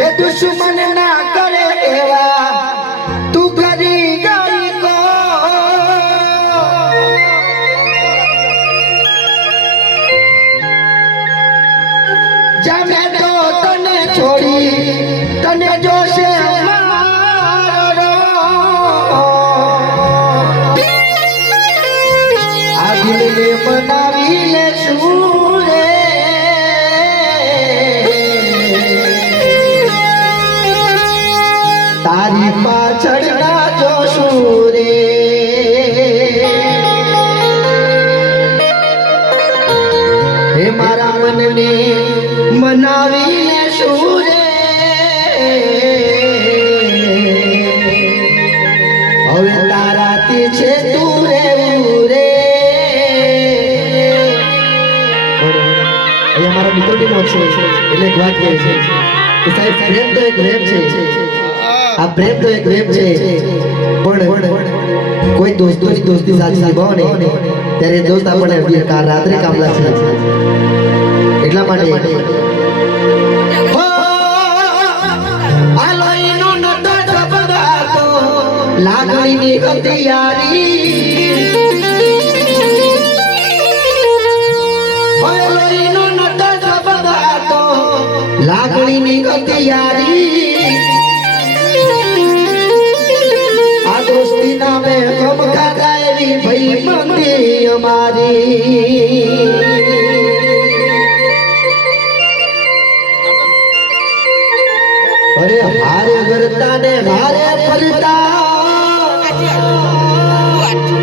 ये दुश्मन ना करे एवा तू करी गई को जमे तो तने छोड़ी तने जोशे मारो आदिल ने बनावी ले सूरे तारी पाछड़ ना जोशू रे हे मारा मन ने मनावी ले सूरे હવે તારાથી છે તું રહેવું રે અહીંયા મારા મિત્રોની મોત છે એટલે એક વાત કહે છે કે સાહેબ પ્રેમ તો એક પ્રેમ છે આ પ્રેમ તો એક પ્રેમ છે પણ કોઈ દોસ્તોની દોસ્તી સાચી નિભાવો ને ત્યારે દોસ્ત આપણને રાત્રે કામ લાગશે એટલા માટે લાગણીની હથિયારી હોયલો નત જબદાતો લાગણીની હથિયારી આ દોસ્તી નામે ગમ ખાધાયેલી ભઈ મંદી અમારી અરે હારે કરતા ને હારે ફરતા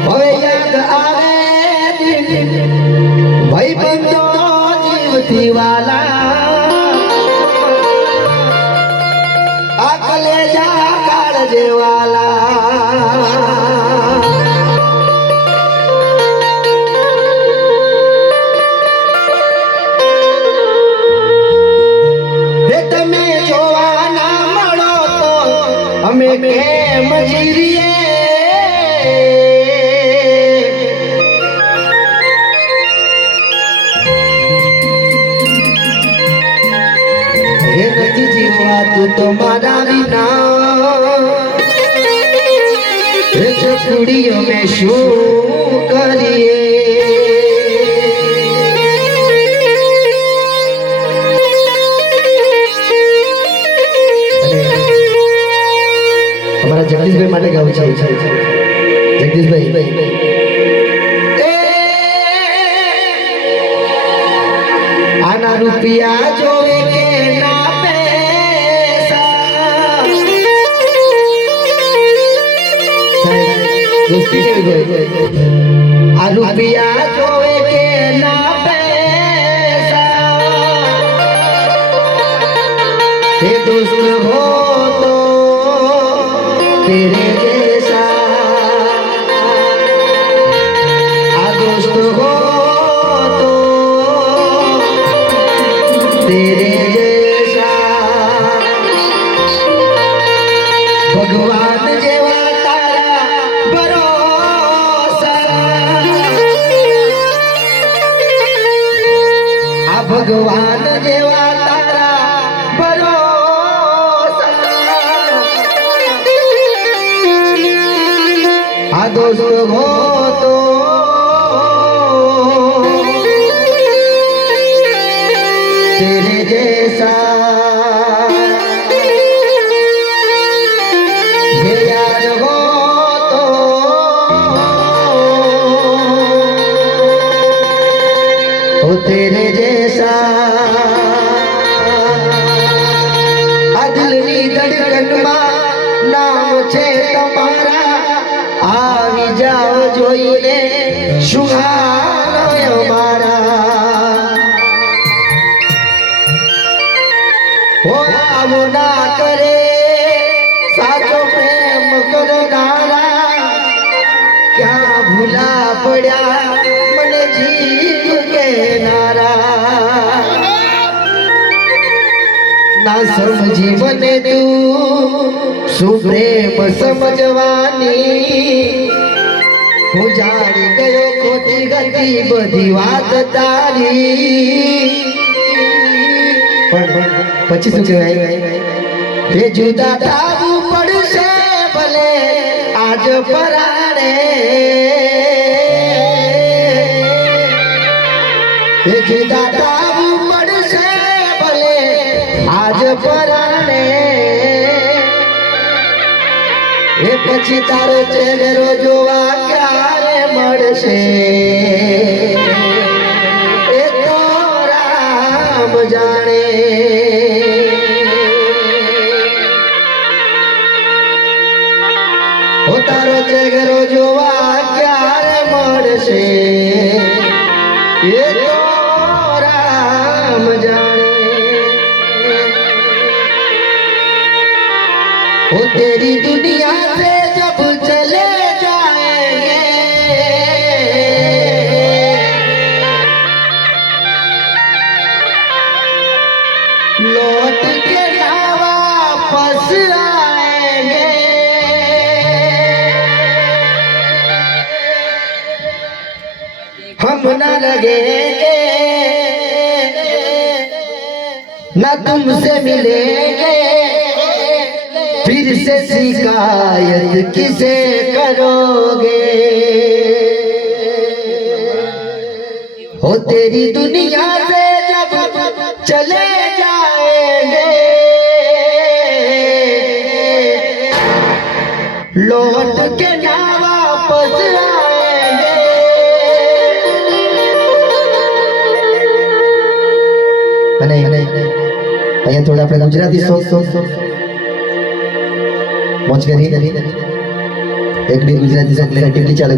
હવે યાદ આવે ભાઈ બંધો જીવથી વાલા આ કલેજા કાળજે વાલા હે તમે જોવા ના મળો તો અમે કેમ જીવીએ તું તો મારા વિના છોડી અમે શું કરીએ અમારા જગદીશભાઈ માટે ગાવું છે જગદીશભાઈ આના રૂપિયા જોવે કે ના दोस्ती के आ रुपया जोवे के ना पैसा हे दोस्त हो तो तेरे जैसा आ दोस्त हो तो तेरे जैसा भगवान जेवा भगवान जेवा तारा भरोसा आ दोस्त हो तो तेरे जैसा हे यार हो तो तेरे નામ છે તમારા આવી જાઓ જોઈને સુહારો અમારા હો આવો ના કરે સાચો પ્રેમ કરનારા ક્યાં ભૂલા પડ્યા મને જીવ કેનારા ના સમજી મને તું શું પ્રેમ સમજવાની હું જાણી ગયો ખોટી ગતિ બધી વાત તારી પણ પછી શું કહેવાય એ જુદા થવું પડશે ભલે આજ પરાણે, એ જુદા થવું પડશે ભલે આજ પરાણે, એ પછી તારો ચહેરો જોવા ક્યારે મળશે એ તો રામ જાણે। ઓ તારો ચહેરો જોવા ક્યારે મળશે એ તો રામ જાણે। ओ तेरी दुनिया से जब चले जाएंगे, लौट के ना वापस आएंगे, हम न लगेंगे न तुमसे मिलेंगे, फिर से शिकायत किसे करोगे। हो तेरी दुनिया से जब चले जाएंगे, लौट के ना वापस आएंगे। અહીંયા થોડા આપણે ગુજરાતી સોંગ મોજ કરી એક બી ગુજરાતી સોંગ લેને ટીવી ચાલે